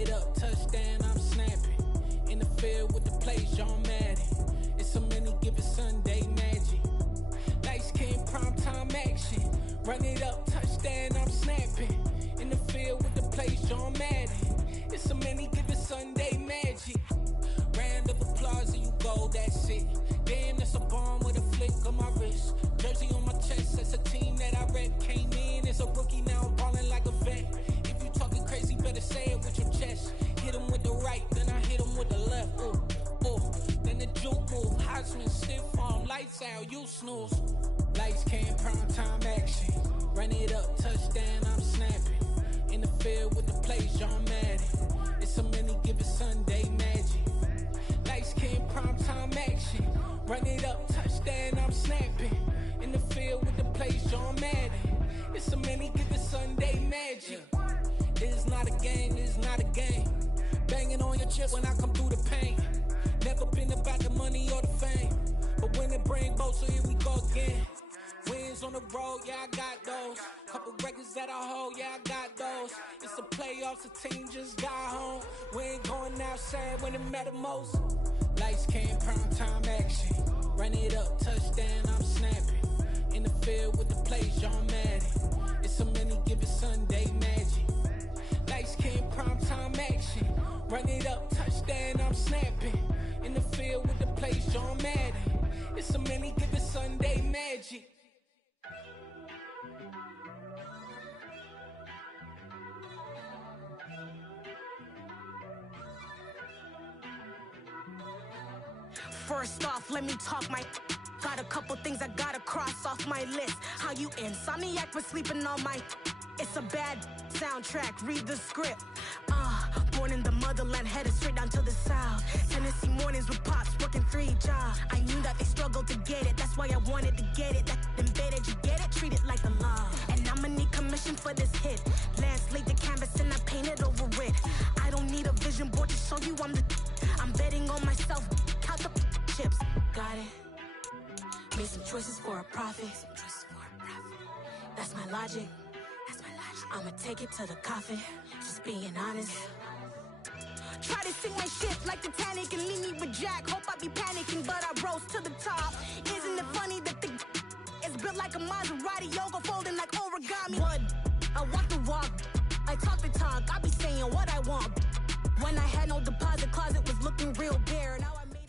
it up, touchdown, I'm snapping. In the field with the plays, John Madden. It's a many given Sunday magic. Lights came primetime action. Run it up, touchdown, I'm snapping. In the field with the plays, John Madden. It's a many given Sunday magic. Round of applause and you go, that's it. Damn, that's a bomb with a flick on my wrist. Jersey on my chest, that's a team that I rep. Came in as a rookie, now I'm balling like a vet. If you talking crazy, better say it with your chest. Hit him with the right, then I hit him with the left. Ooh, ooh. Then the juke move, Heisman, stiff arm, lights out, you snooze. Lights came, prime time action. Run it up, touchdown, I'm snapping. In the field with the plays, John Madden. It's a many given Sunday magic. Lights came, prime time action. Run it up, touchdown, I'm snapping. In the field with the plays, John Madden. It's a many given Sunday magic. It is not a game, it is not a game. Banging on your chest when I come through the pain. Never been about the money or the fame. But when it bring both, so here we go again. Wins on the road, yeah, I got those. Couple records that I hold, yeah, I got those. It's the playoffs, the team just got home. We ain't going outside when it matter most. Lights came, prime time action. Run it up, touchdown, I'm snapping. In the field with the plays, John Madden. It's a many given Sunday magic. Lights came, prime time action. Run it up, touchdown, I'm snapping. In the field with the plays, John Madden. It's a many given Sunday magic. First off, let me talk my. Got a couple things I gotta cross off my list. How you insomniac for sleeping on my. It's a bad soundtrack, read the script. Born in the motherland, headed straight down to the south. Tennessee mornings with pops, working 3 jobs. I knew that they struggled to get it, that's why I wanted to get it. That embedded, you get it, treat it like a law. And I'ma need commission for this hit. Lance laid the canvas and I painted over it. I don't need a vision board to show you I'm betting on myself, count the chips. Got it. Made some choices for a profit. That's my logic. I'ma take it to the coffin, just being honest. Try to sing my shit like Titanic and leave me with Jack. Hope I be panicking, but I rose to the top. Isn't it funny that the is built like a Maserati, yoga folding like origami? What? I walk the walk, I talk the talk, I be saying what I want. When I had no deposit, closet was looking real bare. Now I made it.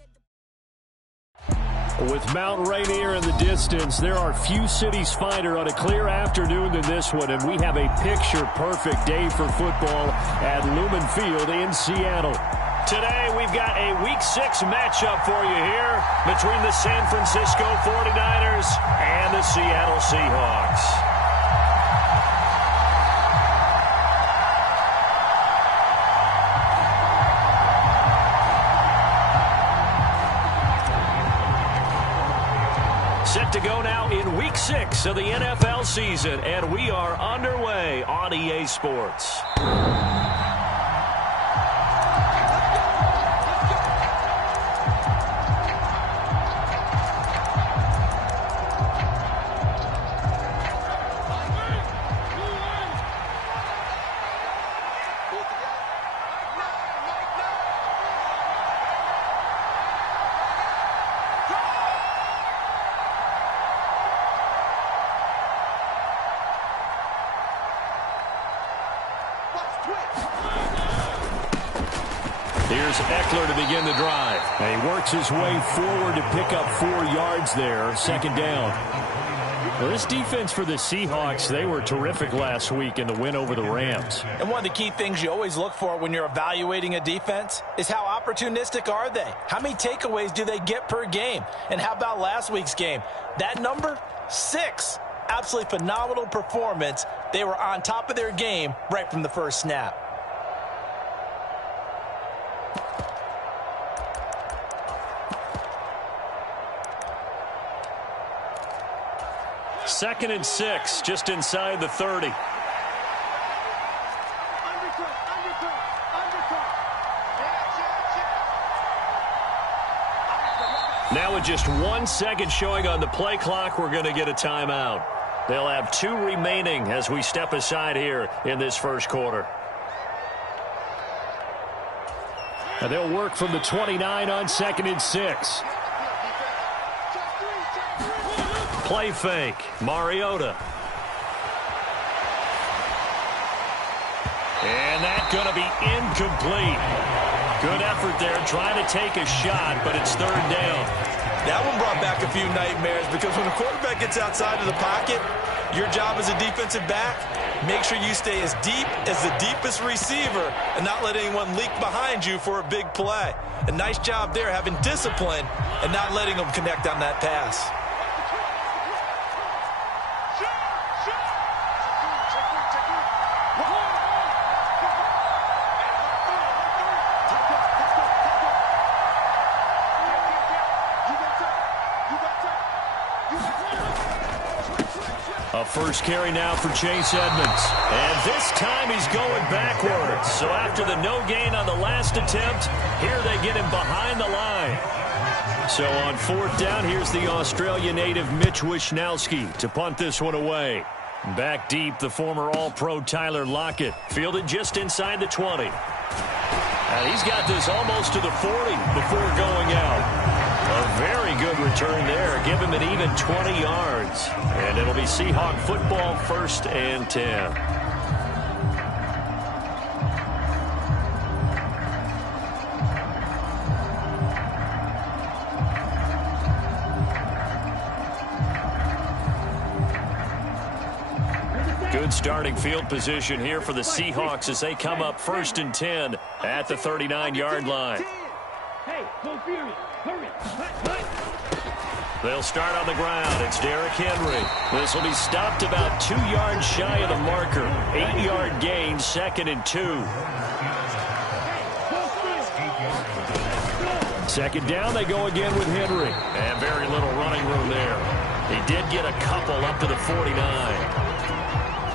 With Mount Rainier in the distance, there are few cities finer on a clear afternoon than this one, and we have a picture-perfect day for football at Lumen Field in Seattle. Today, we've got a Week 6 matchup for you here between the San Francisco 49ers and the Seattle Seahawks. Set to go now in Week 6 of the NFL season, and we are underway on EA Sports. Here's Eckler to begin the drive. And he works his way forward to pick up 4 yards there, second down. Well, this defense for the Seahawks, they were terrific last week in the win over the Rams. And one of the key things you always look for when you're evaluating a defense is how opportunistic are they? How many takeaways do they get per game? And how about last week's game? That number, 6. Absolutely phenomenal performance. They were on top of their game right from the first snap. Second and 6, just inside the 30. Now with just 1 second showing on the play clock, we're going to get a timeout. They'll have 2 remaining as we step aside here in this first quarter. And they'll work from the 29 on 2nd and 6. Play fake. Mariota. And that's going to be incomplete. Good effort there trying to take a shot, but it's 3rd down. That one brought back a few nightmares because when the quarterback gets outside of the pocket, your job as a defensive back, make sure you stay as deep as the deepest receiver and not let anyone leak behind you for a big play. A nice job there having discipline and not letting them connect on that pass. A first carry now for Chase Edmonds. And this time he's going backwards. So after the no gain on the last attempt, here they get him behind the line. So on 4th down, here's the Australia native Mitch Wishnowsky to punt this one away. Back deep, the former All-Pro Tyler Lockett. Fielded just inside the 20. And he's got this almost to the 40 before going out. A very good return there. Give him an even 20 yards. And it'll be Seahawk football, 1st and 10. Good starting field position here for the Seahawks as they come up 1st and 10 at the 39-yard line. Hey, go Fury. Hurry. They'll start on the ground. It's Derrick Henry. This will be stopped about 2 yards shy of the marker. 8-yard gain, 2nd and 2. 2nd down, they go again with Henry. And very little running room there. He did get a couple up to the 49.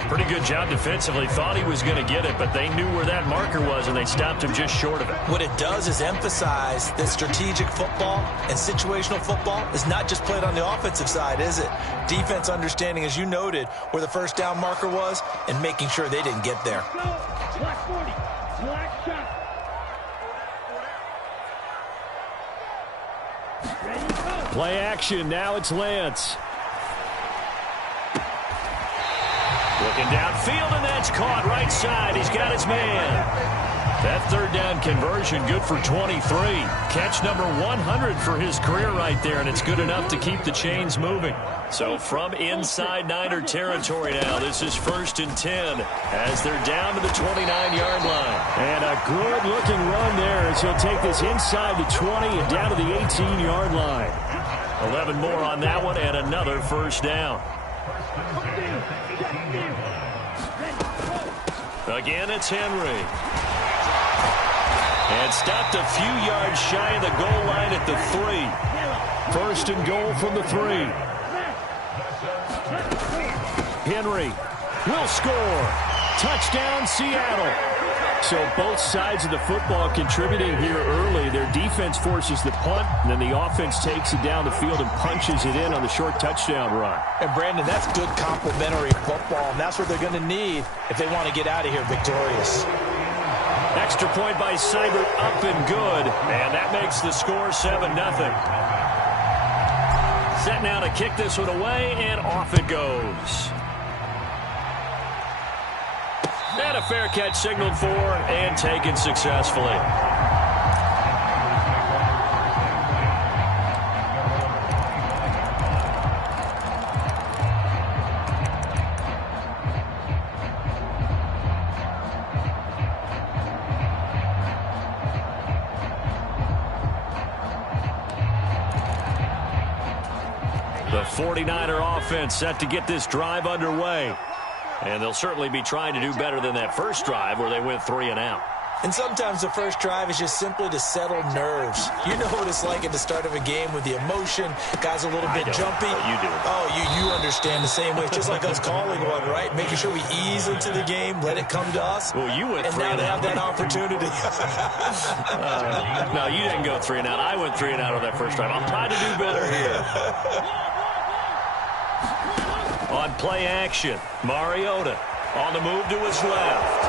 Pretty good job defensively. Thought he was going to get it, but they knew where that marker was, and they stopped him just short of it. What it does is emphasize that strategic football and situational football is not just played on the offensive side, is it? Defense understanding, as you noted, where the first down marker was and making sure they didn't get there. Black 40. Black shot. Ready, go. Play action. Now it's Lance. Looking downfield, and that's caught right side. He's got his man. That 3rd down conversion good for 23. Catch number 100 for his career right there, and it's good enough to keep the chains moving. So from inside Niner territory now, this is 1st and 10 as they're down to the 29-yard line. And a good-looking run there as he'll take this inside the 20 and down to the 18-yard line. 11 more on that one and another 1st down. Again, it's Henry. And stopped a few yards shy of the goal line at the 3. 1st and goal from the 3. Henry will score. Touchdown, Seattle. So both sides of the football contributing here early. Their defense forces the punt, and then the offense takes it down the field and punches it in on the short touchdown run. And, Brandon, that's good complementary football, and that's what they're going to need if they want to get out of here victorious. Extra point by Seibert, up and good, and that makes the score 7-0. Set now to kick this one away, and off it goes. And a fair catch signaled for and taken successfully. The 49er offense set to get this drive underway. And they'll certainly be trying to do better than that first drive where they went 3 and out. And sometimes the first drive is just simply to settle nerves. You know what it's like at the start of a game with the emotion. Guys a little bit jumpy. You do. Oh, you understand the same way. It's just like us calling one, right? Making sure we ease into the game, let it come to us. Well, you went 3 and out. And now they have that opportunity. No, you didn't go 3 and out. I went 3 and out on that first drive. I'll try to do better here. On play action, Mariota on the move to his left.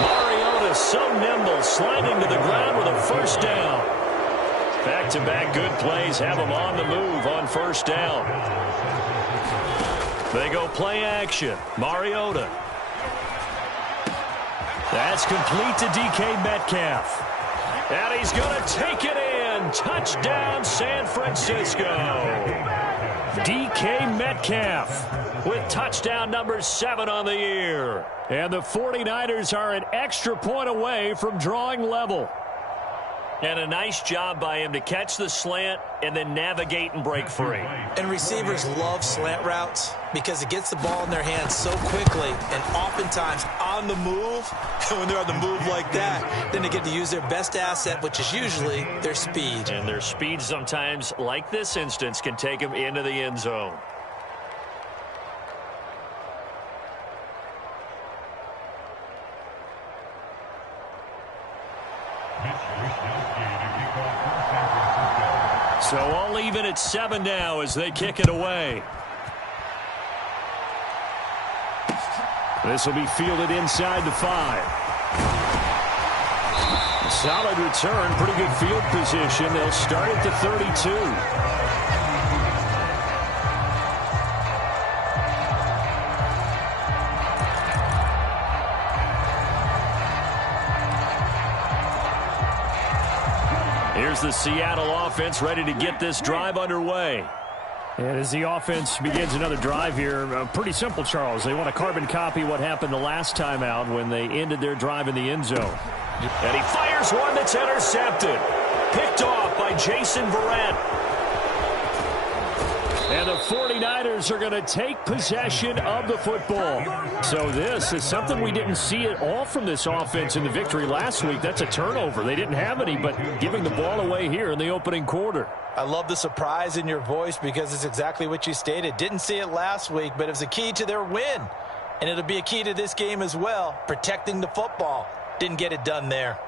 Mariota just so nimble, sliding to the ground with a first down. Back-to-back good plays have him on the move on first down. They go play action. Mariota. That's complete to DK Metcalf. And he's going to take it in. Touchdown, San Francisco. DK Metcalf with touchdown number 7 on the year. And the 49ers are an extra point away from drawing level. And a nice job by him to catch the slant and then navigate and break free. And receivers love slant routes because it gets the ball in their hands so quickly and oftentimes on the move. And when they're on the move like that, then they get to use their best asset, which is usually their speed. And their speed sometimes, like this instance, can take them into the end zone. So all even at 7 now as they kick it away. This will be fielded inside the 5. Solid return, pretty good field position. They'll start at the 32. Here's the Seattle offense ready to get this drive underway. And as the offense begins another drive here, pretty simple, Charles. They want to carbon copy what happened the last time out when they ended their drive in the end zone. And he fires one that's intercepted. Picked off by Jason Verrett. And the 49ers are going to take possession of the football. So this is something we didn't see at all from this offense in the victory last week. That's a turnover. They didn't have any, but giving the ball away here in the opening quarter. I love the surprise in your voice because it's exactly what you stated. Didn't see it last week, but it was a key to their win. And it'll be a key to this game as well, protecting the football. Didn't get it done there.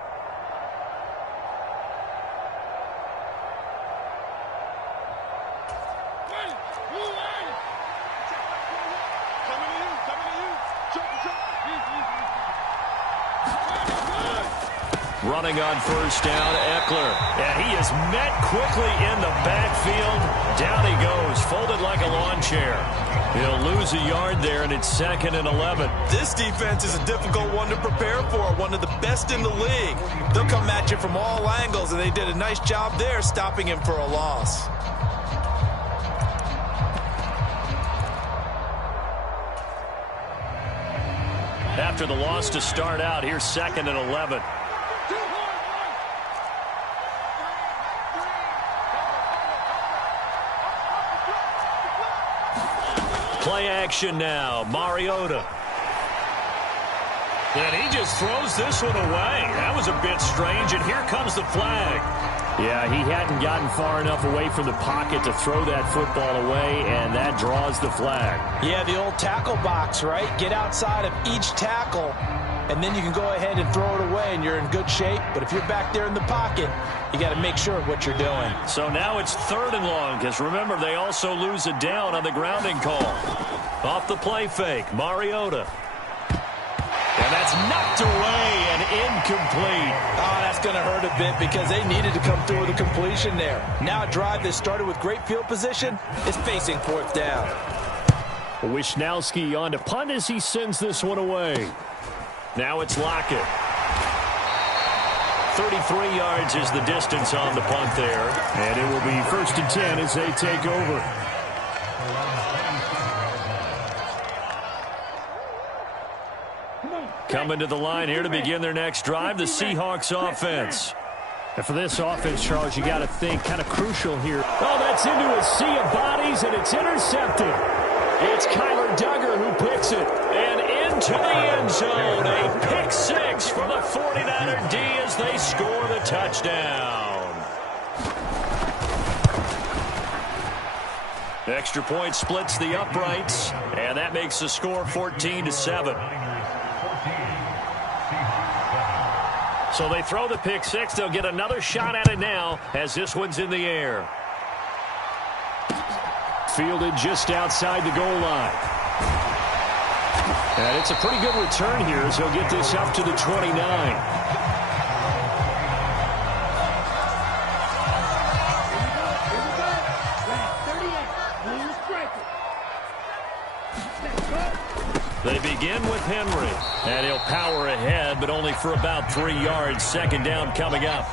Running on first down, Eckler. And he is met quickly in the backfield. Down he goes, folded like a lawn chair. He'll lose a yard there, and it's 2nd and 11. This defense is a difficult one to prepare for, one of the best in the league. They'll come at you from all angles, and they did a nice job there stopping him for a loss. After the loss to start out, here's 2nd and 11. Play action now. Mariota. And he just throws this one away. That was a bit strange, and here comes the flag. Yeah, he hadn't gotten far enough away from the pocket to throw that football away, and that draws the flag. Yeah, the old tackle box, right? Get outside of each tackle, and then you can go ahead and throw it away, and you're in good shape. But if you're back there in the pocket, you got to make sure of what you're doing. So now it's 3rd and long, because remember, they also lose a down on the grounding call. Off the play fake, Mariota. And that's knocked away and incomplete. Oh, that's going to hurt a bit because they needed to come through with a completion there. Now a drive that started with great field position is facing 4th down. Wisnowski on to punt as he sends this one away. Now it's Lockett. 33 yards is the distance on the punt there. And it will be 1st and 10 as they take over. Coming to the line here to begin their next drive, the Seahawks offense. And for this offense, Charles, you got to think kind of crucial here. Oh, that's into a sea of bodies, and it's intercepted. It's Kyler Duggar who picks it. And into the end zone, a pick 6 for the 49er D as they score the touchdown. Extra point splits the uprights, and that makes the score 14-7. So they throw the pick 6. They'll get another shot at it now as this one's in the air. Fielded just outside the goal line. And it's a pretty good return here as he'll get this up to the 29. They begin with Henry, and he'll power ahead, but only for about 3 yards. Second down coming up.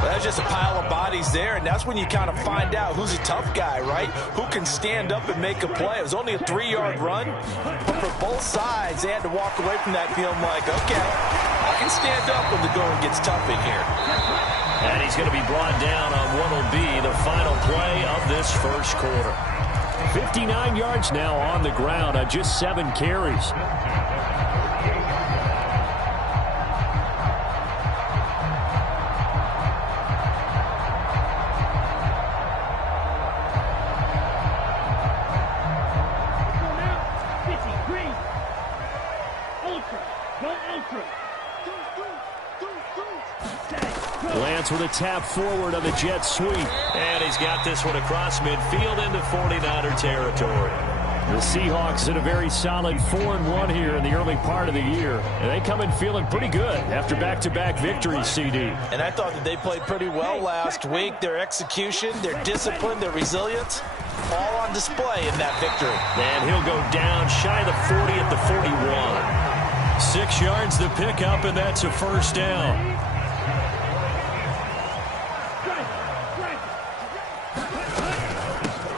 Well, that's just a pile of bodies there, and that's when you kind of find out who's a tough guy, right? Who can stand up and make a play. It was only a 3-yard run, but for both sides, they had to walk away from that feeling like, okay, I can stand up when the going gets tough in here. And he's going to be brought down on what will be the final play of this first quarter. 59 yards now on the ground on just 7 carries. Lance with a tap forward on the jet sweep. And he's got this one across midfield into 49er territory. The Seahawks in a very solid 4-1 here in the early part of the year. And they come in feeling pretty good after back-to-back victories, CD. And I thought that they played pretty well last week. Their execution, their discipline, their resilience, all on display in that victory. And he'll go down shy of the 40 at the 41. 6 yards the pickup, and that's a first down.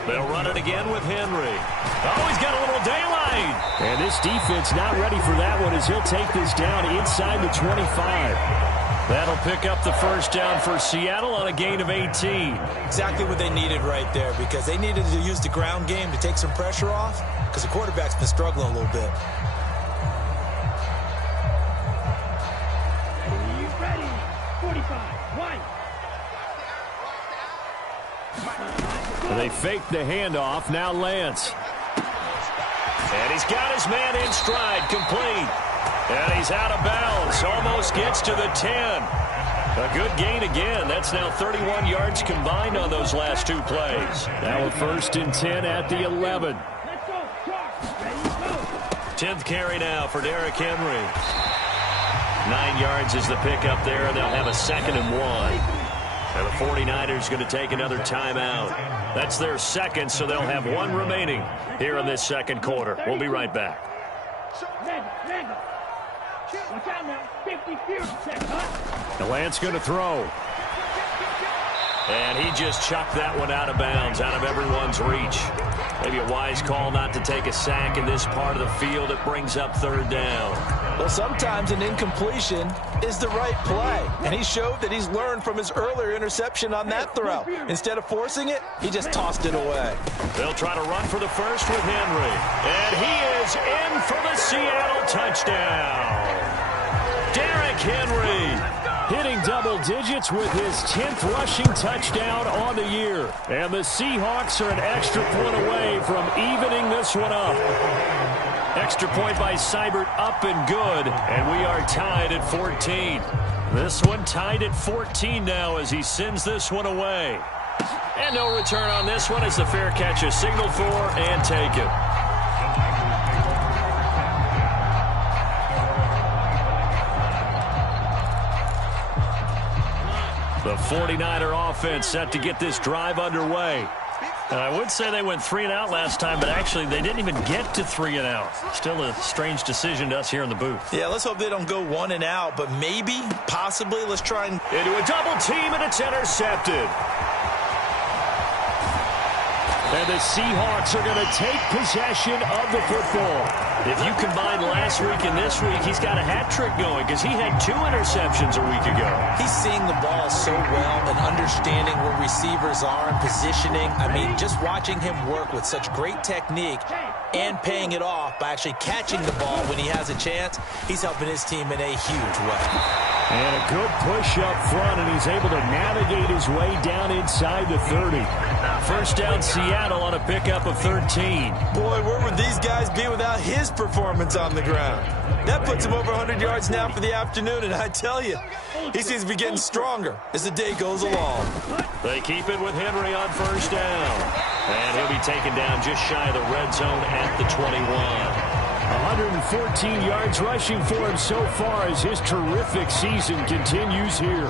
They'll run it again with Henry. Oh, he's got a little daylight. And this defense not ready for that one as he'll take this down inside the 25. That'll pick up the first down for Seattle on a gain of 18. Exactly what they needed right there, because they needed to use the ground game to take some pressure off, because the quarterback's been struggling a little bit. Ready. 45. White. They fake the handoff. Now Lance. And he's got his man in stride, complete. And he's out of bounds. Almost gets to the 10. A good gain again. That's now 31 yards combined on those last 2 plays. Now a 1st and 10 at the 11. Let's go. Charge. Ready, go. 10th carry now for Derrick Henry. 9 yards is the pickup there. They'll have a 2nd and 1. And the 49ers going to take another timeout. That's their second, so they'll have 1 remaining here in this second quarter. We'll be right back. Mango. Watch out now. 50 feet. Set. Cut. Lance going to throw. And he just chucked that one out of bounds, out of everyone's reach. Maybe a wise call not to take a sack in this part of the field. It brings up 3rd down. Well, sometimes an incompletion is the right play. And he showed that he's learned from his earlier interception on that throw. Instead of forcing it, he just tossed it away. They'll try to run for the first with Henry. And he is in for the Seattle touchdown. Derrick Henry hitting double digits with his 10th rushing touchdown on the year. And the Seahawks are an extra point away from evening this one up. Extra point by Seibert up and good. And we are tied at 14. This one tied at 14 now as he sends this one away. And no return on this one as the fair catch is signaled for and taken. The 49er offense set to get this drive underway. I would say they went 3 and out last time, but actually they didn't even get to 3 and out. Still a strange decision to us here in the booth. Yeah, let's hope they don't go 1 and out, but maybe, possibly, let's try and... Into a double team, and it's intercepted. And the Seahawks are going to take possession of the football. If you combine last week and this week, he's got a hat trick going because he had 2 interceptions a week ago. He's seeing the ball so well and understanding where receivers are and positioning. I mean, just watching him work with such great technique and paying it off by actually catching the ball when he has a chance, he's helping his team in a huge way. And a good push up front, and he's able to navigate his way down inside the 30. First down Seattle on a pickup of 13. Boy, where would these guys be without his performance on the ground? That puts him over 100 yards now for the afternoon, and I tell you, he seems to be getting stronger as the day goes along. They keep it with Henry on first down. And he'll be taken down just shy of the red zone at the 21. 114 yards rushing for him so far as his terrific season continues here.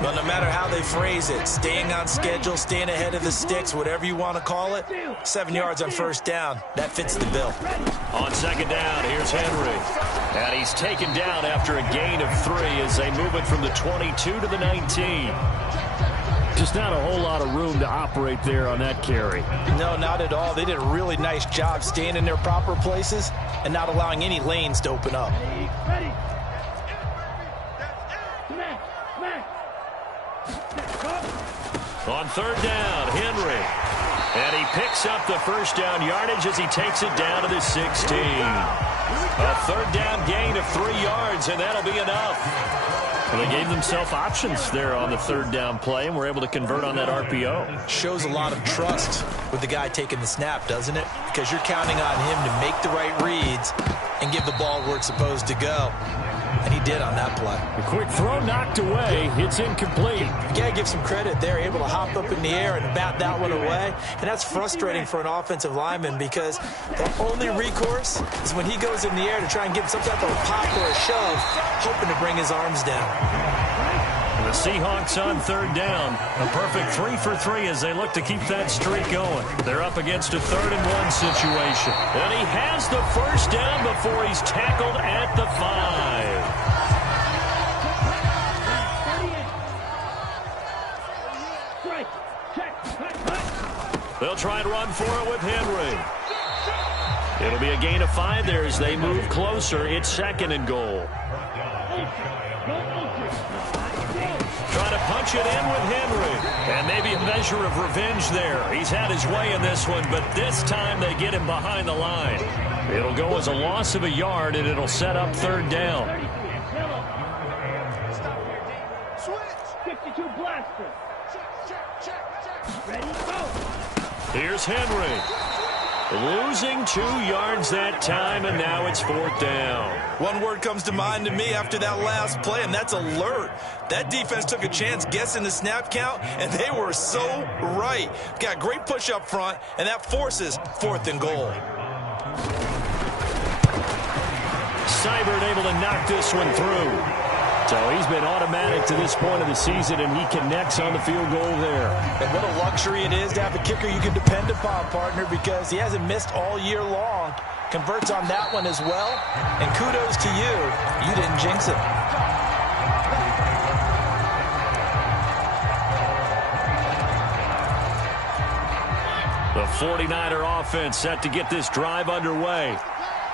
Well, no matter how they phrase it, staying on schedule, staying ahead of the sticks, whatever you want to call it, 7 yards on first down, that fits the bill. On second down, here's Henry. And he's taken down after a gain of 3 as they move it from the 22 to the 19. Just not a whole lot of room to operate there on that carry. No, not at all. They did a really nice job staying in their proper places and not allowing any lanes to open up. Ready. On third down, Henry. And he picks up the first down yardage as he takes it down to the 16. A third down gain of 3 yards, and that'll be enough. Well, they gave themselves options there on the third down play, and were able to convert on that RPO. Shows a lot of trust with the guy taking the snap, doesn't it? Because you're counting on him to make the right reads and give the ball where it's supposed to go. And he did on that play. A quick throw knocked away. It's incomplete. You got to give some credit there. Able to hop up in the air and bat that one away. And that's frustrating for an offensive lineman because the only recourse is when he goes in the air to try and give some type of a pop or a shove, hoping to bring his arms down. The Seahawks on third down. A perfect 3 for 3 as they look to keep that streak going. They're up against a 3rd-and-1 situation. And he has the first down before he's tackled at the 5. They'll try and run for it with Henry. It'll be a gain of 5 there as they move closer. It's 2nd and goal. Trying to punch it in with Henry. And maybe a measure of revenge there. He's had his way in this one, but this time they get him behind the line. It'll go as a loss of a yard, and it'll set up 3rd down. 52 blaster. Ready, go. Here's Henry. Losing 2 yards that time, and now it's 4th down. One word comes to mind to me after that last play, and that's alert. That defense took a chance guessing the snap count, and they were so right. Got great push up front, and that forces 4th and goal. Seibert able to knock this one through. So he's been automatic to this point of the season, and he connects on the field goal there. And what a luxury it is to have a kicker you can depend upon, partner, because he hasn't missed all year long. Converts on that one as well. And kudos to you. You didn't jinx it. The 49er offense set to get this drive underway.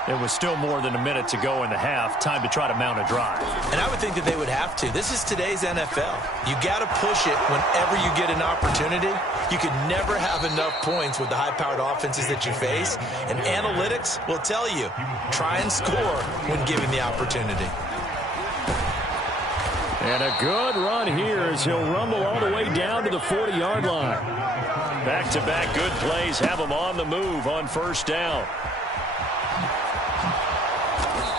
There was still more than a minute to go in the half. Time to try to mount a drive. And I would think that they would have to. This is today's NFL. You got to push it whenever you get an opportunity. You could never have enough points with the high-powered offenses that you face. And analytics will tell you, try and score when given the opportunity. And a good run here as he'll rumble all the way down to the 40-yard line. Back-to-back good plays have him on the move on 1st down.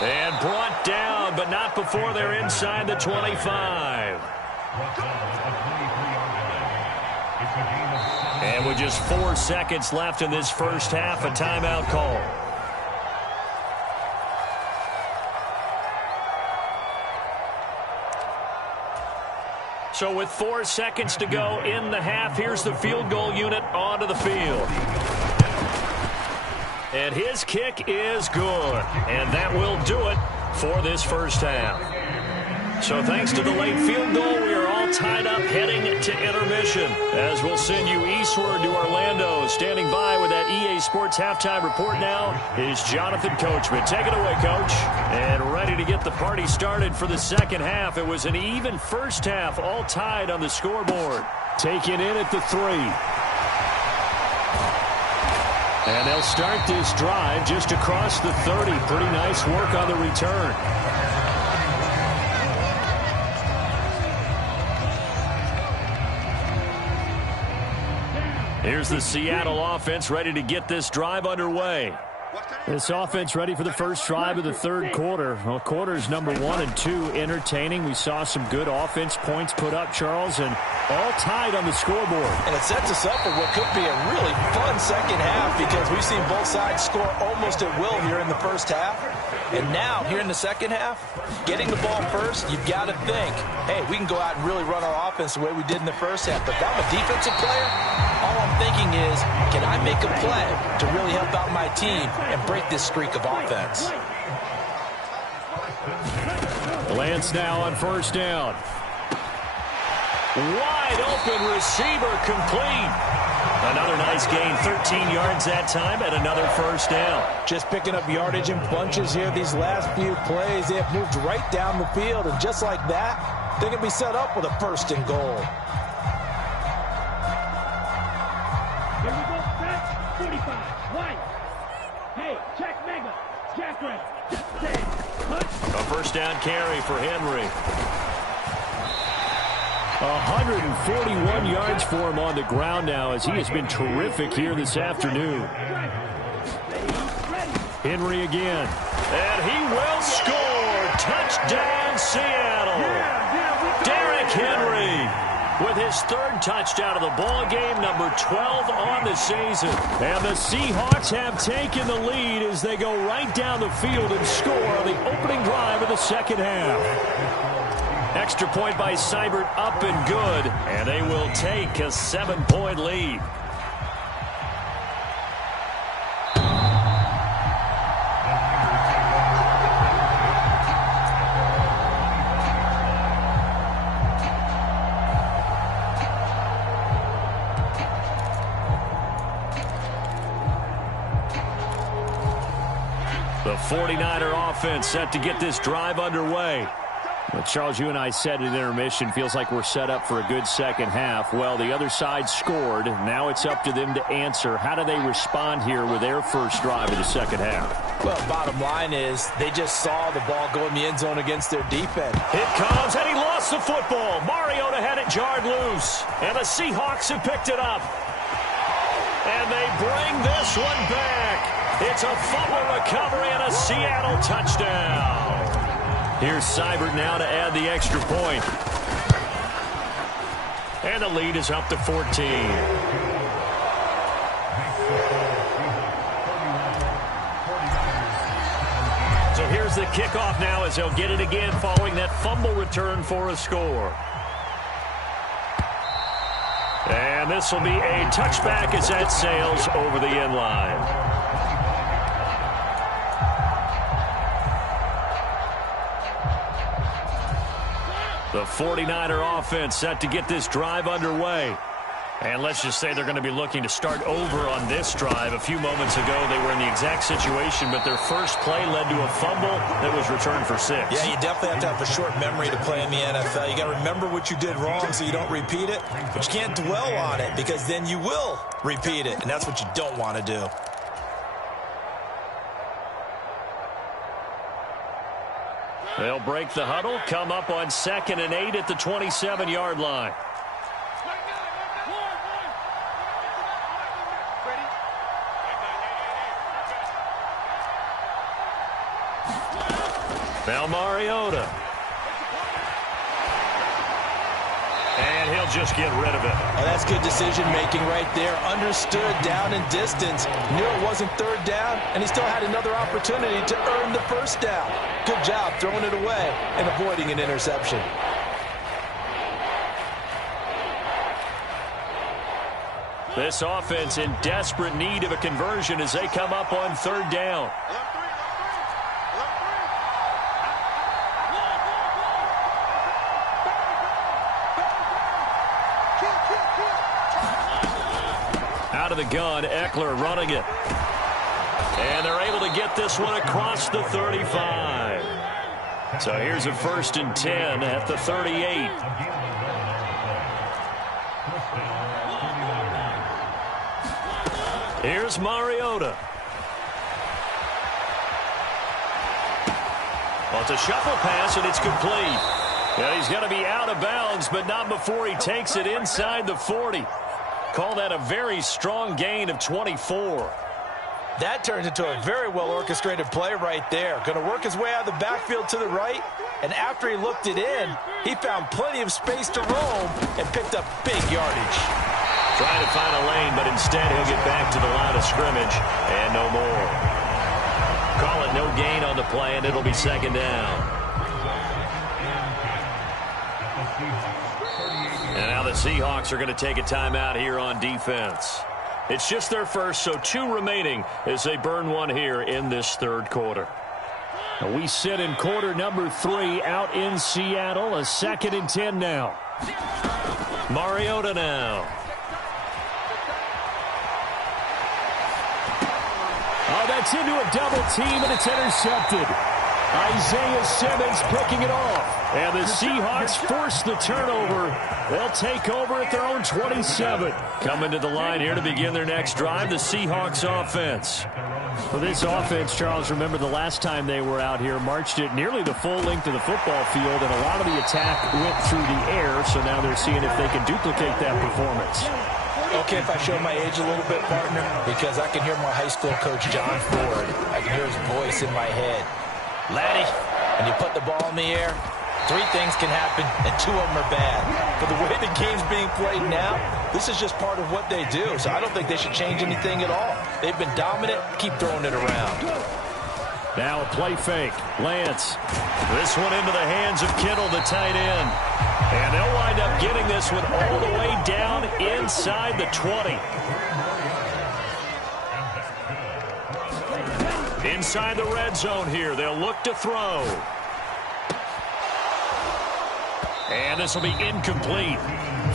And brought down, but not before they're inside the 25. And with just 4 seconds left in this first half, a timeout call. So with 4 seconds to go in the half, here's the field goal unit onto the field. And his kick is good. And that will do it for this first half. So thanks to the late field goal, we are all tied up heading to intermission. As we'll send you eastward to Orlando. Standing by with that EA Sports halftime report now is Jonathan Coachman. Take it away, Coach. And ready to get the party started for the second half. It was an even first half, all tied on the scoreboard. Taken in at the 3. And they'll start this drive just across the 30. Pretty nice work on the return. Here's the Seattle offense ready to get this drive underway. This offense ready for the first drive of the 3rd quarter. Well, quarters number 1 and 2 entertaining. We saw some good offense points put up, Charles, and all tied on the scoreboard. And it sets us up for what could be a really fun second half because we've seen both sides score almost at will here in the first half. And now, here in the second half, getting the ball first, you've got to think, hey, we can go out and really run our offense the way we did in the first half. But if I'm a defensive player, all I'm thinking is, can I make a play to really help out my team and break this streak of offense? Lance now on first down. Wide open receiver complete. Another nice gain, 13 yards that time, and another first down. Just picking up yardage in bunches here these last few plays. They have moved right down the field, and just like that, they can be set up with a first and goal. Here we go, set, 45, White. Hey, check mega, Jackrabbit, set, cut. A first down carry for Henry. 141 yards for him on the ground now as he has been terrific here this afternoon. Henry again. And he will score. Touchdown, Seattle. Derrick Henry with his third touchdown of the ball game, number 12 on the season. And the Seahawks have taken the lead as they go right down the field and score on the opening drive of the second half. Extra point by Seibert up and good, and they will take a 7-point lead. The 49er offense set to get this drive underway. Well, Charles, you and I said at intermission, feels like we're set up for a good second half. Well, the other side scored. Now it's up to them to answer. How do they respond here with their first drive of the second half? Well, bottom line is they just saw the ball go in the end zone against their defense. It comes, and he lost the football. Mariota had it jarred loose, and the Seahawks have picked it up. And they bring this one back. It's a fumble recovery and a Seattle touchdown. Here's Seibert now to add the extra point. And the lead is up to 14. So here's the kickoff now as they'll get it again following that fumble return for a score. And this will be a touchback as that sails over the end line. The 49er offense set to get this drive underway. And let's just say they're going to be looking to start over on this drive. A few moments ago, they were in the exact situation, but their first play led to a fumble that was returned for 6. Yeah, you definitely have to have a short memory to play in the NFL. You got to remember what you did wrong so you don't repeat it, but you can't dwell on it because then you will repeat it, and that's what you don't want to do. They'll break the huddle, come up on 2nd and 8 at the 27-yard line. Now Mariota. And he'll just get rid of it. Oh, that's good decision-making right there. Understood down and distance. Knew it wasn't third down, and he still had another opportunity to earn the first down. Good job throwing it away and avoiding an interception. This offense in desperate need of a conversion as they come up on 3rd down. Out of the gun, Eckler running it. And they're able to get this one across the 35. So here's a 1st and 10 at the 38. Here's Mariota. Well, it's a shuffle pass, and it's complete. Yeah, he's going to be out of bounds, but not before he takes it inside the 40. Call that a very strong gain of 24. That turns into a very well-orchestrated play right there. Going to work his way out of the backfield to the right, and after he looked it in, he found plenty of space to roam and picked up big yardage. Trying to find a lane, but instead he'll get back to the line of scrimmage and no more. call it no gain on the play, and it'll be second down. And now the Seahawks are going to take a timeout here on defense. It's just their first, so 2 remaining as they burn one here in this third quarter. We sit in quarter number 3 out in Seattle. A 2nd and 10 now. Mariota now. Oh, that's into a double team, and it's intercepted. Isaiah Simmons picking it off. And the Seahawks force the turnover. They'll take over at their own 27. Coming to the line here to begin their next drive, the Seahawks offense. For this offense, Charles, remember the last time they were out here, marched it nearly the full length of the football field, and a lot of the attack went through the air, so now they're seeing if they can duplicate that performance. Okay, if I show my age a little bit, partner, because I can hear my high school coach, John Ford. I can hear his voice in my head. Laddie, when you put the ball in the air, 3 things can happen, and 2 of them are bad. But the way the game's being played now, this is just part of what they do, so I don't think they should change anything at all. They've been dominant. Keep throwing it around. Now a play fake. Lance. This one into the hands of Kittle, the tight end. And they'll wind up getting this one all the way down inside the 20. Inside the red zone here. They'll look to throw. And this will be incomplete.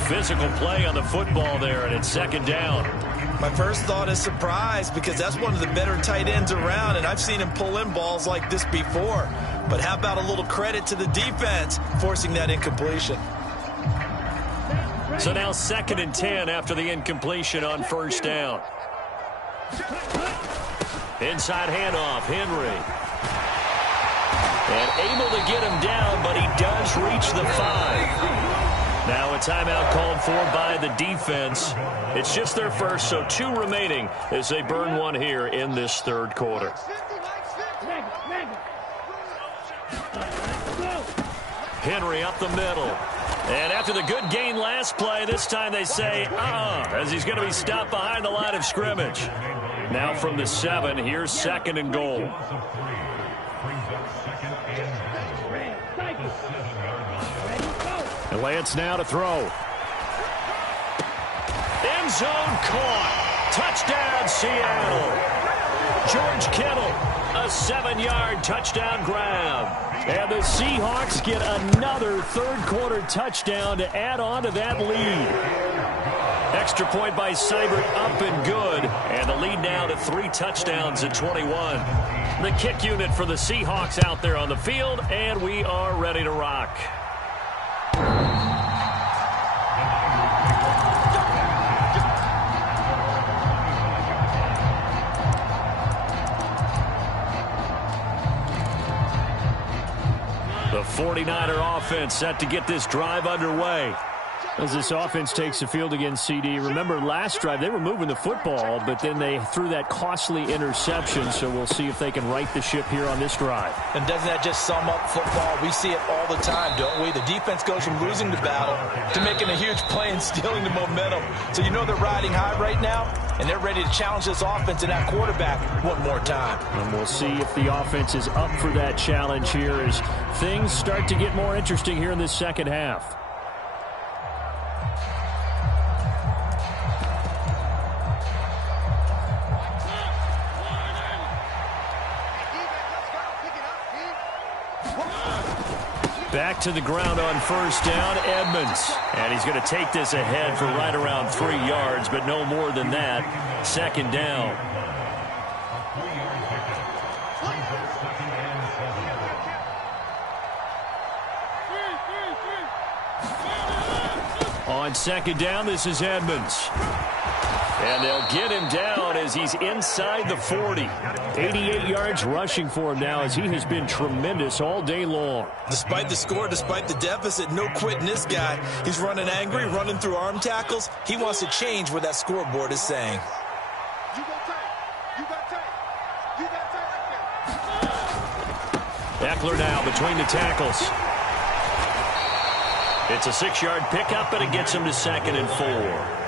Physical play on the football there, and it's second down. My first thought is surprise, because that's one of the better tight ends around, and I've seen him pull in balls like this before. But how about a little credit to the defense forcing that incompletion? So now 2nd and 10 after the incompletion on first down. Inside handoff, Henry. And able to get him down, but he does reach the 5. Now a timeout called for by the defense. It's just their first, so 2 remaining as they burn one here in this third quarter. Henry up the middle. And after the good gain last play, this time they say, as he's going to be stopped behind the line of scrimmage. Now from the 7, here's 2nd and goal. And Lance now to throw. End zone caught. Touchdown, Seattle. George Kittle, a 7-yard touchdown grab. And the Seahawks get another third-quarter touchdown to add on to that lead. Extra point by Seibert up and good. And the lead now to 3 touchdowns at 21. The kick unit for the Seahawks out there on the field, and we are ready to rock. The 49er offense set to get this drive underway. As this offense takes the field against CD, remember last drive they were moving the football, but then they threw that costly interception, so we'll see if they can right the ship here on this drive. And doesn't that just sum up football? We see it all the time, don't we? The defense goes from losing the battle to making a huge play and stealing the momentum. So you know they're riding high right now, and they're ready to challenge this offense and that quarterback one more time. And we'll see if the offense is up for that challenge here as things start to get more interesting here in this second half. Back to the ground on first down, Edmonds. And he's going to take this ahead for right around 3 yards, but no more than that. Second down. On second down, this is Edmonds. And they'll get him down as he's inside the 40. 88 yards rushing for him now as he has been tremendous all day long. Despite the score, despite the deficit, no quitting this guy. He's running angry, running through arm tackles. He wants to change what that scoreboard is saying. Eckler now between the tackles. It's a 6-yard pickup, and it gets him to 2nd and 4.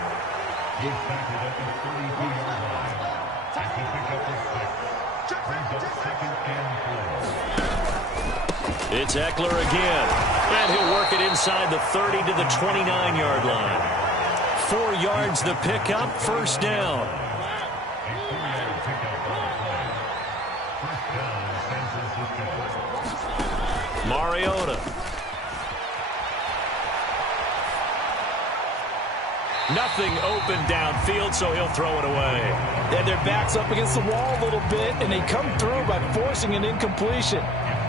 It's Eckler again. And he'll work it inside the 30 to the 29-yard line. 4 yards the pickup, first down. Mariota. Nothing open downfield, so he'll throw it away. And their back's up against the wall a little bit, and they come through by forcing an incompletion.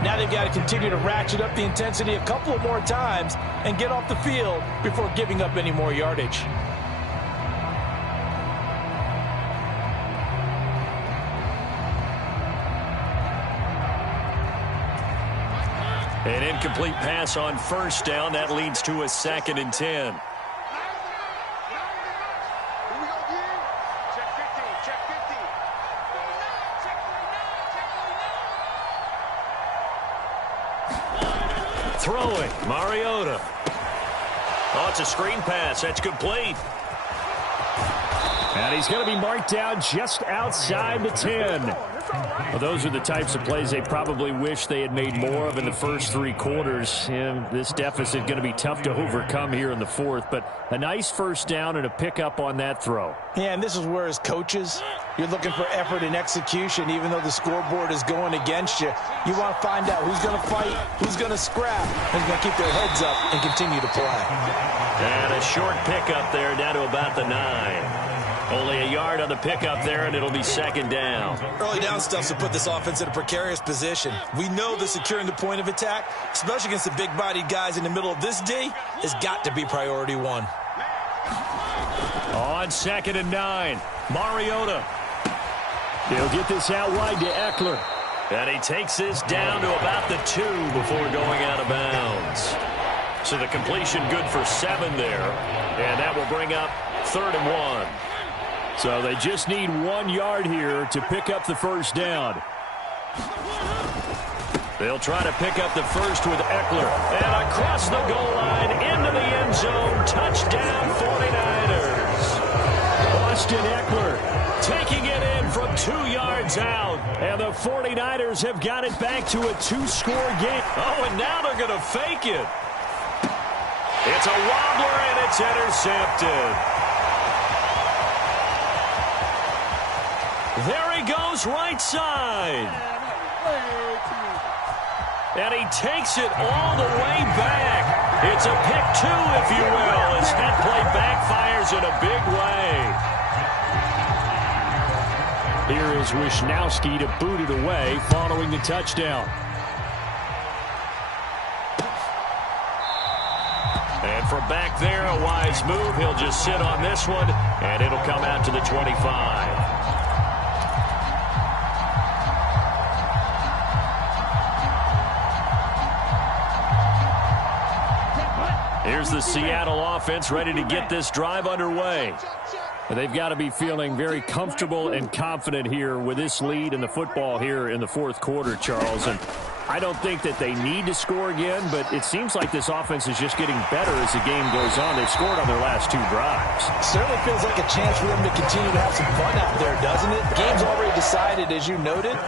Now they've got to continue to ratchet up the intensity a couple of more times and get off the field before giving up any more yardage. An incomplete pass on first down. That leads to a 2nd and 10. Throwing, Mariota. Oh, it's a screen pass. That's complete. And he's going to be marked down just outside the 10. Well, those are the types of plays they probably wish they had made more of in the first 3 quarters. And this deficit going to be tough to overcome here in the 4th. But a nice first down and a pickup on that throw. Yeah, and this is where as coaches, you're looking for effort and execution. Even though the scoreboard is going against you, you want to find out who's going to fight, who's going to scrap, who's going to keep their heads up and continue to play. And a short pickup there down to about the 9. Only a yard on the pickup there, and it'll be 2nd down. Early down stuff's to put this offense in a precarious position. We know that securing the point of attack, especially against the big-bodied guys in the middle of this D, has got to be priority 1. On 2nd and 9, Mariota. He'll get this out wide to Eckler. And he takes this down to about the 2 before going out of bounds. So the completion good for 7 there. And that will bring up 3rd and 1. So they just need 1 yard here to pick up the first down. They'll try to pick up the first with Eckler. And across the goal line into the end zone. Touchdown 49ers. Austin Eckler taking it in from 2 yards out. And the 49ers have got it back to a 2-score game. Oh, and now they're going to fake it. It's a wobbler and it's intercepted. There he goes, right side. And he takes it all the way back. It's a pick 2, if you will, as that play backfires in a big way. Here is Wisnowski to boot it away following the touchdown. And from back there, a wise move. He'll just sit on this one, and it'll come out to the 25. Here's the Seattle offense ready to get this drive underway. They've got to be feeling very comfortable and confident here with this lead in the football here in the 4th quarter, Charles. And I don't think that they need to score again, but it seems like this offense is just getting better as the game goes on. They've scored on their last 2 drives. Certainly feels like a chance for them to continue to have some fun out there, doesn't it? The game's already decided, as you noted,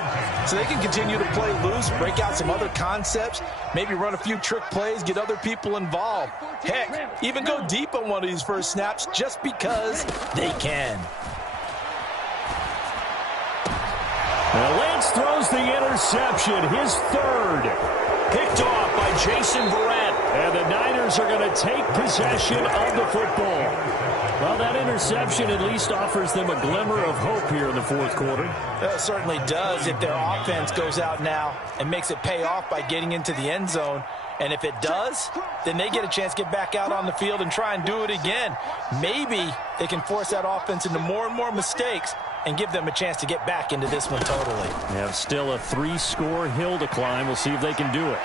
so they can continue to play loose, break out some other concepts, maybe run a few trick plays, get other people involved. Heck, even go deep on one of these first snaps just because they can. Now Lance throws the interception, his 3rd. Picked off by Jason Verrett. And the Niners are going to take possession of the football. Well, that interception at least offers them a glimmer of hope here in the 4th quarter. It certainly does if their offense goes out now and makes it pay off by getting into the end zone. And if it does, then they get a chance to get back out on the field and try and do it again. Maybe they can force that offense into more and more mistakes and give them a chance to get back into this one totally. They have still a 3-score hill to climb. We'll see if they can do it.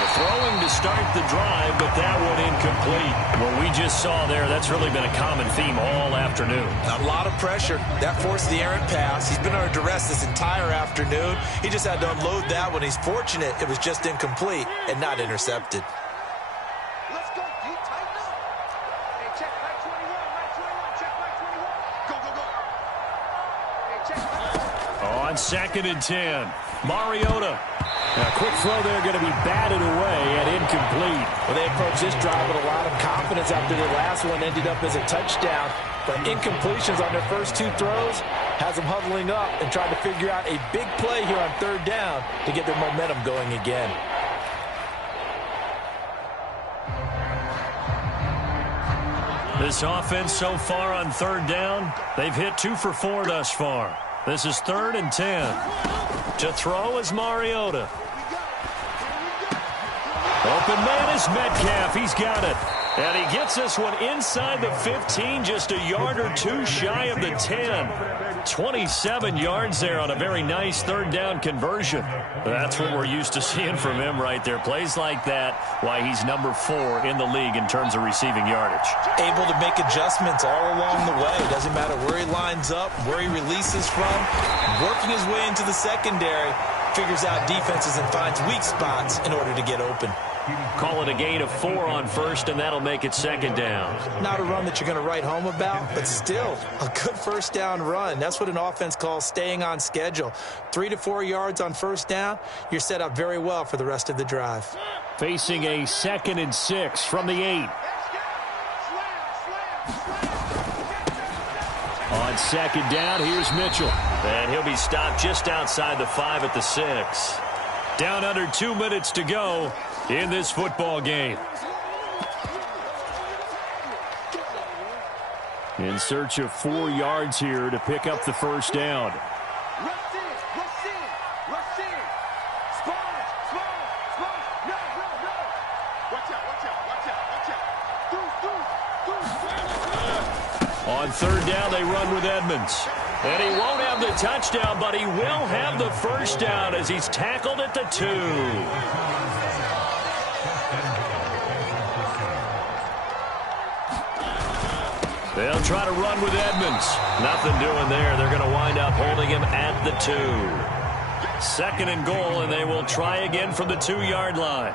The throwing to start the drive, but that one incomplete. What we just saw there, that's really been a common theme all afternoon. A lot of pressure. That forced the errant pass. He's been under duress this entire afternoon. He just had to unload that one. He's fortunate it was just incomplete and not intercepted. Let's go. You tighten up. Hey, check back 21. Back 21. Check back 21. Go, go, go. Hey, check back. On 2nd and 10, Mariota. A quick throw there going to be batted away and incomplete. Well, they approached this drive with a lot of confidence after their last one ended up as a touchdown. But incompletions on their first 2 throws has them huddling up and trying to figure out a big play here on 3rd down to get their momentum going again. This offense so far on 3rd down, they've hit 2 for 4 thus far. This is 3rd and 10. To throw is Mariota. Open man is Metcalf. He's got it. And he gets this one inside the 15, just a yard or 2 shy of the 10. 27 yards there on a very nice 3rd down conversion. That's what we're used to seeing from him right there. Plays like that, why he's number 4 in the league in terms of receiving yardage. Able to make adjustments all along the way. Doesn't matter where he lines up, where he releases from. Working his way into the secondary, figures out defenses and finds weak spots in order to get open. Call it a gain of 4 on 1st, and that'll make it 2nd down. Not a run that you're going to write home about, but still a good 1st down run. That's what an offense calls staying on schedule. 3 to 4 yards on 1st down, you're set up very well for the rest of the drive. Facing a 2nd and 6 from the 8. On 2nd down, here's Mitchell. And he'll be stopped just outside the 5 at the 6. Down under 2 minutes to go in this football game. In search of 4 yards here to pick up the 1st down. On 3rd down, they run with Edmonds. And he won't have the touchdown, but he will have the 1st down as he's tackled at the 2. They'll try to run with Edmonds. Nothing doing there. They're going to wind up holding him at the 2. 2nd and goal, and they will try again from the 2-yard line.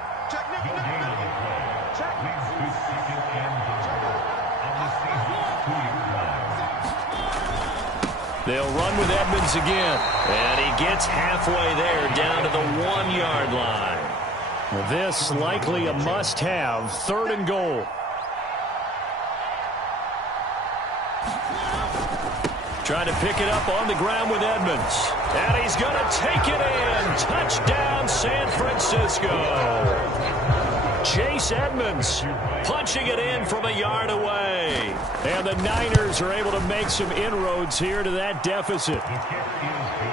They'll run with Edmonds again. And he gets halfway there down to the 1-yard line. This likely a must-have 3rd and goal. Trying to pick it up on the ground with Edmonds. And he's going to take it in. Touchdown, San Francisco. Chase Edmonds punching it in from a yard away. And the Niners are able to make some inroads here to that deficit.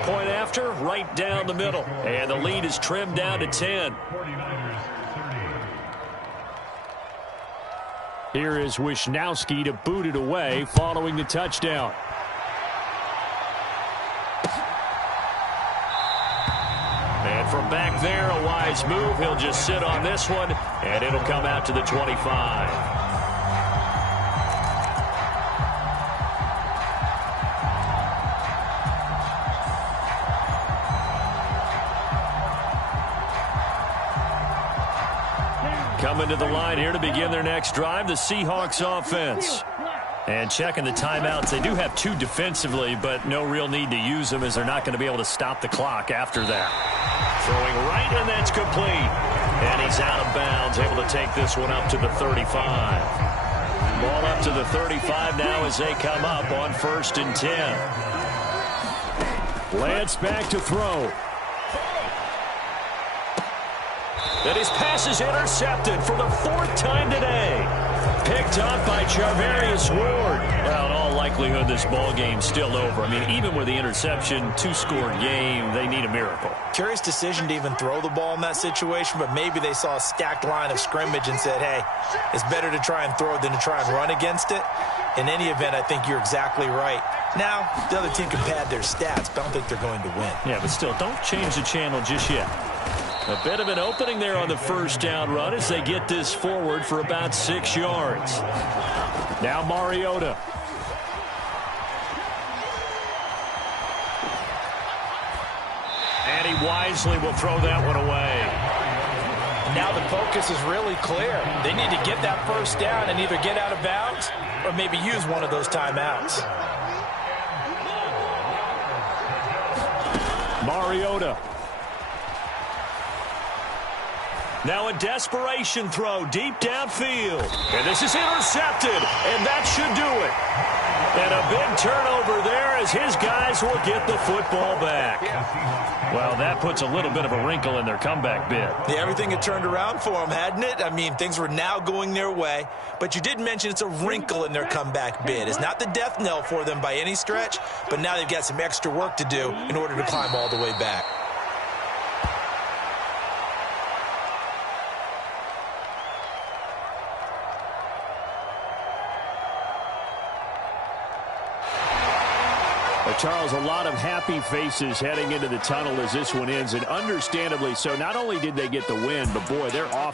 Point after, right down the middle. And the lead is trimmed down to 10. Here is Wisnowski to boot it away following the touchdown. And from back there, a wise move. He'll just sit on this one, and it'll come out to the 25. Coming to the line here to begin their next drive, the Seahawks offense. And checking the timeouts, they do have 2 defensively, but no real need to use them as they're not going to be able to stop the clock after that. Throwing right, and that's complete. And he's out of bounds, able to take this one up to the 35. Ball up to the 35 now as they come up on 1st and 10. Lance back to throw. And his pass is intercepted for the 4th time today. Picked up by Charvarius Ward. Well, in all likelihood, this ball game's still over. I mean, even with the interception, 2-score game, they need a miracle. Curious decision to even throw the ball in that situation, but maybe they saw a stacked line of scrimmage and said, hey, it's better to try and throw than to try and run against it. In any event, I think you're exactly right. Now, the other team can pad their stats, but I don't think they're going to win. Yeah, but still, don't change the channel just yet. A bit of an opening there on the 1st down run as they get this forward for about 6 yards. Now Mariota. And he wisely will throw that one away. Now the focus is really clear. They need to get that 1st down and either get out of bounds or maybe use one of those timeouts. Mariota. Now a desperation throw deep downfield. And this is intercepted, and that should do it. And a big turnover there as his guys will get the football back. Well, that puts a little bit of a wrinkle in their comeback bid. Yeah, everything had turned around for them, hadn't it? I mean, things were now going their way. But you did mention it's a wrinkle in their comeback bid. It's not the death knell for them by any stretch, but now they've got some extra work to do in order to climb all the way back. Charles, a lot of happy faces heading into the tunnel as this one ends, and understandably so. Not only did they get the win, but boy, they're off.